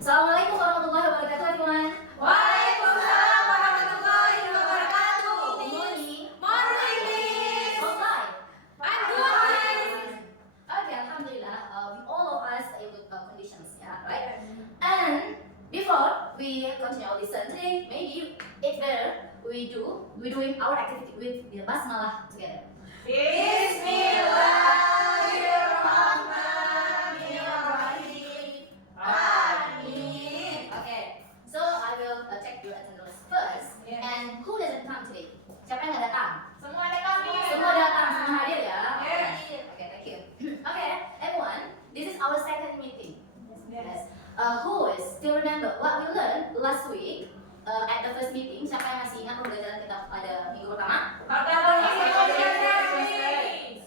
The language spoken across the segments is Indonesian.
Assalamualaikum warahmatullahi wabarakatuh, everyone. Waalaikumsalam warahmatullahi wabarakatuh. Good morning. Morning, Miss. How's life? I'm good. Okay, alhamdulillah, we all of us are in good conditions, yeah, right? And before we continue our lesson today, maybe it's better we're doing our activity with the basmalah together. Bismillahirrahmanirrahim. Amin. Okay, so I will check your attendance first. Yes. And who doesn't come today? Siapa yang nggak datang? Semua ada kami. Semua datang, semua hadir ya. Yes. Okay, thank you. Okay, everyone, this is our second meeting. Yes. Who is still remember what we learned last week at the first meeting? Siapa yang masih ingat pembelajaran kita pada minggu pertama? That's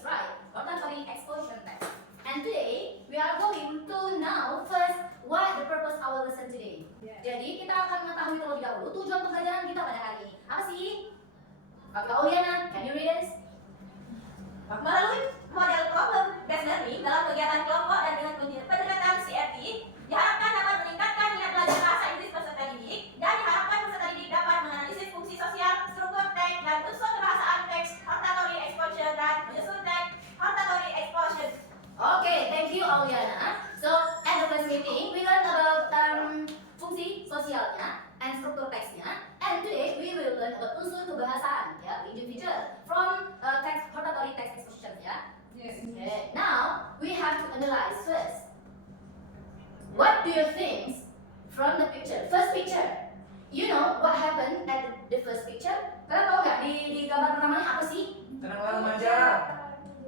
right. Orthogonal exposure text. And today we are going to now first what the purpose of our lesson today. Jadi kita akan mengetahui terlebih dahulu tujuan pembelajaran kita pada hari ini. Apa sih? Kak Oliana, can you read us? Melalui model problem based learning dalam kegiatan kelompok dan dengan pendekatan CFP, diharapkan dapat meningkatkan minat belajar bahasa Inggris peserta didik dan diharapkan peserta didik dapat menganalisis fungsi sosial, struktur teks dan unsur kebahasaan teks, hortatory exposure dan menyusun teks, hortatory exposure. Okay, thank you Oliana. So at the first meeting we learned about fungsi sosialnya and struktur teksnya. And today we will learn about unsur kebahasaan, ya, individual from text hortatory text exposition, ya. Yes. Okay. Now we have to analyze first. What do you think from the picture? First picture. You know what happened at the first picture? Kalian tahu nggak di gambar pertamanya apa sih? Kenakalan remaja.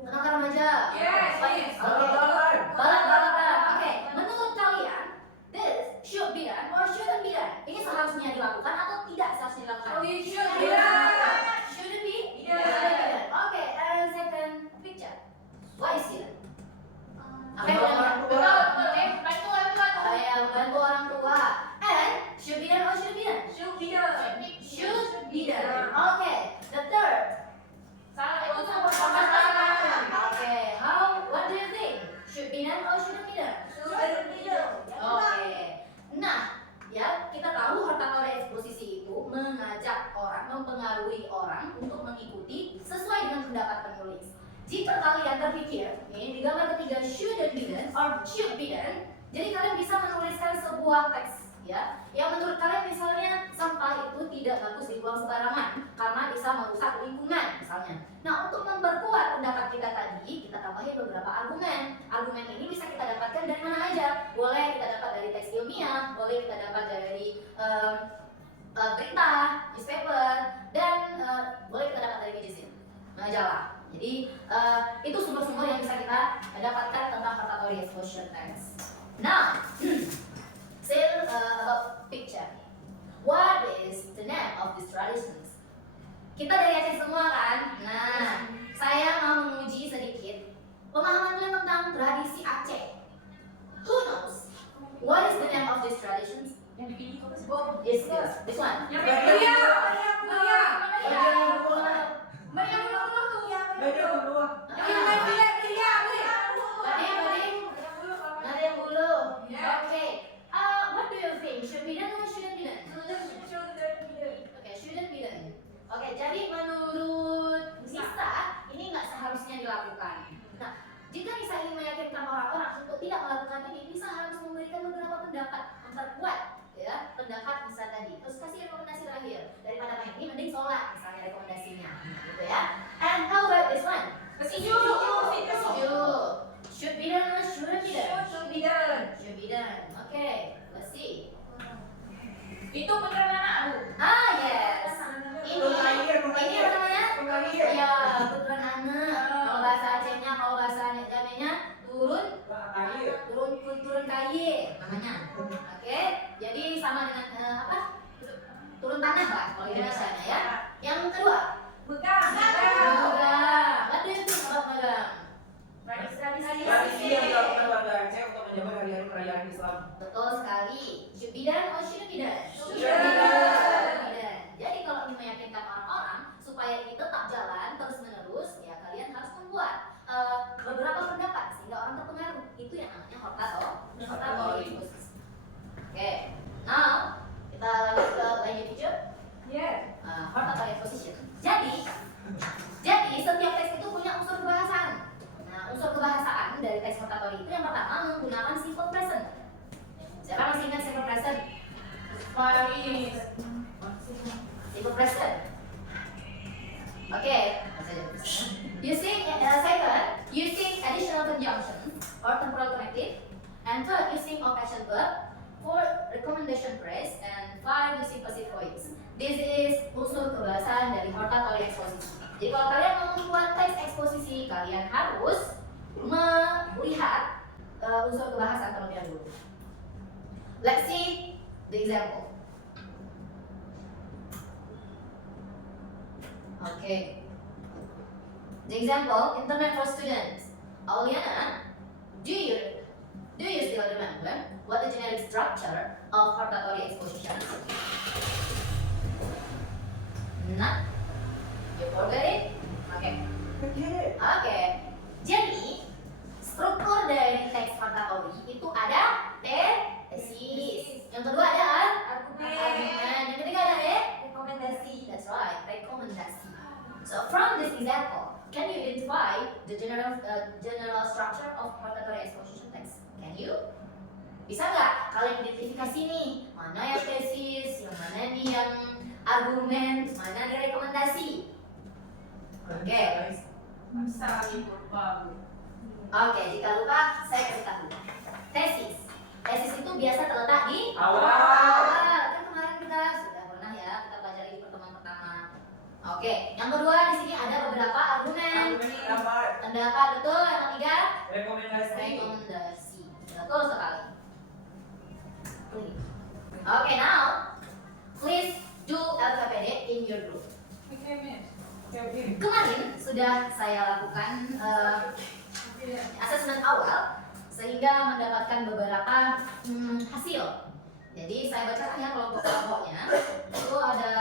Kenakalan remaja. Yes, Oke. yes. Balap-balapan. Balap-balapan. Oke. Menurut kalian, this should be done or shouldn't be done? Ini seharusnya dilakukan atau tidak seharusnya dilakukan? Should be done. done. Shouldn't be? Yes. Shouldn't be done. Oke. And second picture. What is it? Apa yang udah lihat? Kayak bantu orang tua. And should be done or shouldn't be done? Should be done. Should be done. Okay. The third. Okay. What do you think? Should be done or shouldn't be done? Oke. Nah, ya kita tahu hortatory eksposisi itu mengajak orang, mempengaruhi orang untuk mengikuti sesuai dengan pendapat penulis. Jika kalian terpikir, nih di gambar ketiga shouldn't be done or should be done, jadi kalian bisa menuliskan sebuah teks, ya, yang menurut kalian misalnya sampah itu tidak bagus dibuang sembarangan karena bisa merusak lingkungan, misalnya. Nah, untuk memperkuat pendapat kita tadi, kita tambahin beberapa argumen. Argumen ini bisa kita dapatkan dari mana aja. Boleh kita dapat dari teks ilmiah, boleh kita dapat dari berita, newspaper, dan boleh kita dapat dari magazine, majalah. Jadi itu sumber-sumber yang bisa kita dapatkan tentang hortatory exposure text. Now, still about picture. What is the name of these traditions? Kita dari Aceh semua kan? Nah, saya mau menguji sedikit pemahaman kalian tentang tradisi Aceh. Who knows? What is the name of these traditions? Yes, this one. Nada yang bulu. Okay. What do you think? Should be done or shouldn't be done? Okay, shouldn't be done. Oke, jadi menurut Nisa ini nggak seharusnya dilakukan. Nah, jika Nisa ingin meyakinkan orang-orang untuk tidak melakukan ini, Nisa harus memberikan beberapa pendapat memperkuat, ya, pendapat Nisa tadi. Terus kasih rekomendasi terakhir, daripada main ini mending sholat misalnya rekomendasinya, gitu ya. And how about this one? Setuju. Should be done or shouldn't be done? Should be done. Okay, let's see. Itu beneran anak Ah, yes. Ini apa namanya? Ya, putra anak. Kalau bahasa Acehnya, kalau bahasa Jamenya turun kaye namanya. Oke, jadi sama dengan apa? Turun tanah lah kalau Indonesia ya. Yang kedua, Bukan. magang. What do you think about magang? Tradisi yang dilakukan warga Aceh untuk menyambut hari-hari perayaan Islam. Betul sekali. Should be done or shouldn't be done? Should Should be be done. done. Jadi kalau ingin meyakinkan orang-orang supaya ini tetap jalan terus menerus, ya kalian harus membuat beberapa pendapat sehingga orang terpengaruh. Itu yang namanya hortatory exposisi. Oke, Paris. Simple present. Okay. Using second, using additional conjunction or temporal connective, and third, using occasion verb. Fourth, recommendation phrase, and five, using passive voice. This is unsur kebahasan dari hortatory eksposisi. Jadi kalau kalian mau membuat teks eksposisi, kalian harus melihat unsur kebahasan terlebih dahulu. Let's see the example. Okay. The example, internet for students. Auliana, do you still remember what the generic structure of hortatory exposition is? Not? You forgot it? Okay. Oke. Jadi, struktur dari teks hortatory itu ada tesis. Yang kedua ada argumen. Yang ketiga ada Rekomendasi. That's right, rekomendasi. So from this example, can you identify the general structure of hortatory exposition text? Can you? Bisa nggak kalian identifikasi nih mana yang tesis, yang mana nih yang argumen, mana nih rekomendasi? Oke. Oke, jika lupa saya kasih tahu. Tesis. Tesis itu biasa terletak di Awal. Kan kemarin kita sudah pernah ya kita pelajari di pertemuan pertama. Oke, yang kedua di sini ada beberapa argumen. Pendapat betul, yang ketiga rekomendasi. Betul sekali. Oke, now please do LKPD in your group. Kemarin sudah saya lakukan asesmen awal sehingga mendapatkan beberapa hasil. Jadi saya bacakan ya kelompok-kelompoknya. Itu ada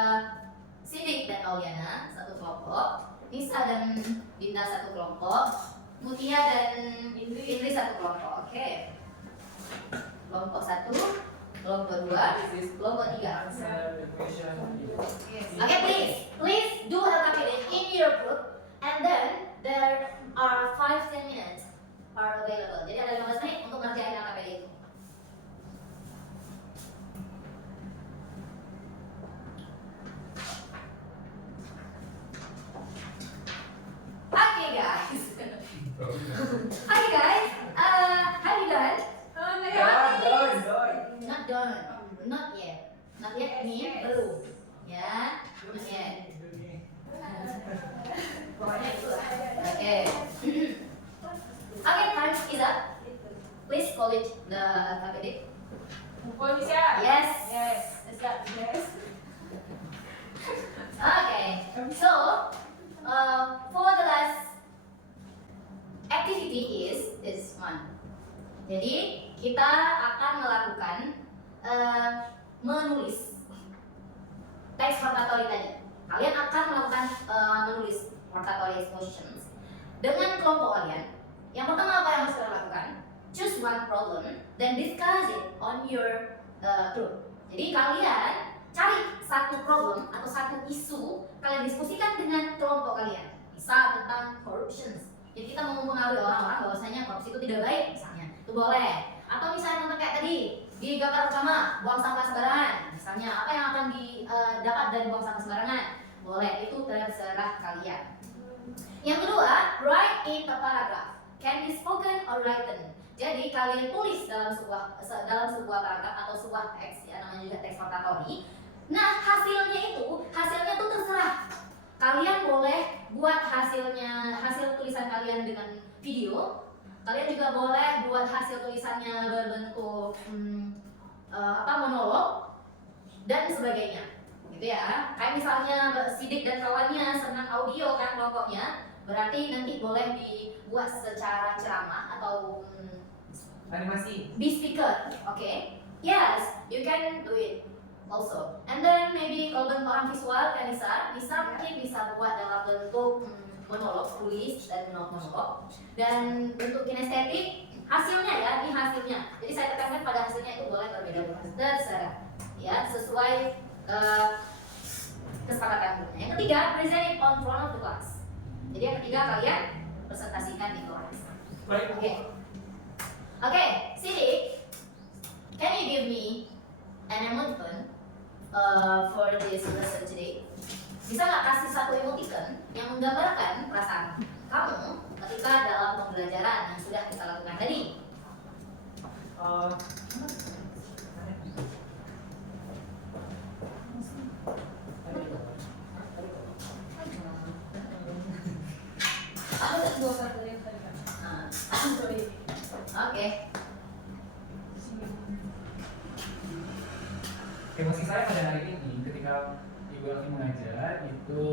Sidik dan Auliana satu kelompok, Nisa dan Dinda satu kelompok, Mutia dan Indri satu kelompok. Oke. Kelompok 1, kelompok 2, kelompok 3. Okay, please do LKPD in your group, and then there are 5-10 minutes are available. Jadi ada 15 menit untuk ngerjain LKPD itu. Okay guys, have you done? Not done, not yet. Not yet means belum, ya, not yet. Okay. Okay, time is up. Please call it the LKPD. Yes. Okay. So, for the last activity is this one. Jadi kita akan melakukan menulis teks hortatory tadi. Kalian akan melakukan menulis hortatory expositions dengan kelompok kalian. Yang pertama apa yang harus kalian lakukan? Choose one problem, then discuss it on your group. Jadi kalian cari satu problem atau satu isu, kalian diskusikan dengan kelompok kalian. Misal tentang corruption. Jadi kita mau mempengaruhi orang-orang bahwasanya korupsi itu tidak baik, misalnya, itu boleh. Atau misalnya tentang kayak tadi di gambar pertama, buang sampah sembarangan. Misalnya apa yang akan didapat dari buang sampah sembarangan? Boleh, itu terserah kalian. Yang kedua, write in a paragraph. Can be spoken or written. Jadi kalian tulis dalam sebuah paragraf atau sebuah teks, ya namanya juga teks hortatory. Nah hasilnya tuh terserah. Kalian boleh buat hasil tulisan kalian dengan video. Kalian juga boleh buat hasil tulisannya berbentuk monolog dan sebagainya, gitu ya. Kayak misalnya Sidik dan kawannya senang audio kan kelompoknya, berarti nanti boleh dibuat secara ceramah atau Animasi. be speaker, okay? Yes, you can do it also. And then maybe kalau bentuk orang visual kan bisa mungkin bisa buat dalam bentuk monolog, tulis dan monolog. Dan bentuk kinestetik hasilnya ya, ini hasilnya. Jadi saya tekankan pada hasilnya itu boleh berbeda-beda, terserah, ya sesuai kesepakatan. Yang ketiga, present it on front of the class. Jadi yang ketiga kalian presentasikan di kelas. Oke. Oke, Sidik, can you give me an emoticon for this lesson today. Bisa nggak kasih satu emoticon yang menggambarkan perasaan kamu ketika dalam pembelajaran yang sudah kita lakukan tadi? Oke. Emosi saya pada hari ini ketika Ibu Alfi mengajar itu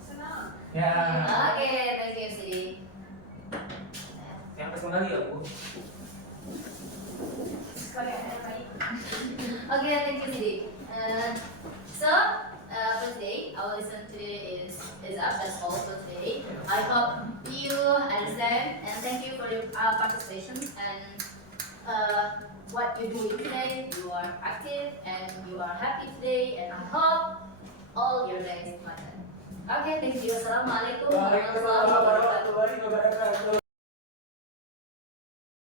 Senang. ya Oke, thank you Sidi. Yang pesan lagi ya, Bu. Sekali yang baik. Okay, thank you, Sidi. For today, our lesson today is up. That's all for today. I hope you understand and thank you for your participation and what you're doing today. You are active and you are happy today, and I hope all your days matter. Okay, thank you. Assalamualaikum warahmatullahi wabarakatuh. Waalaikumsalam warahmatullahi wabarakatuh.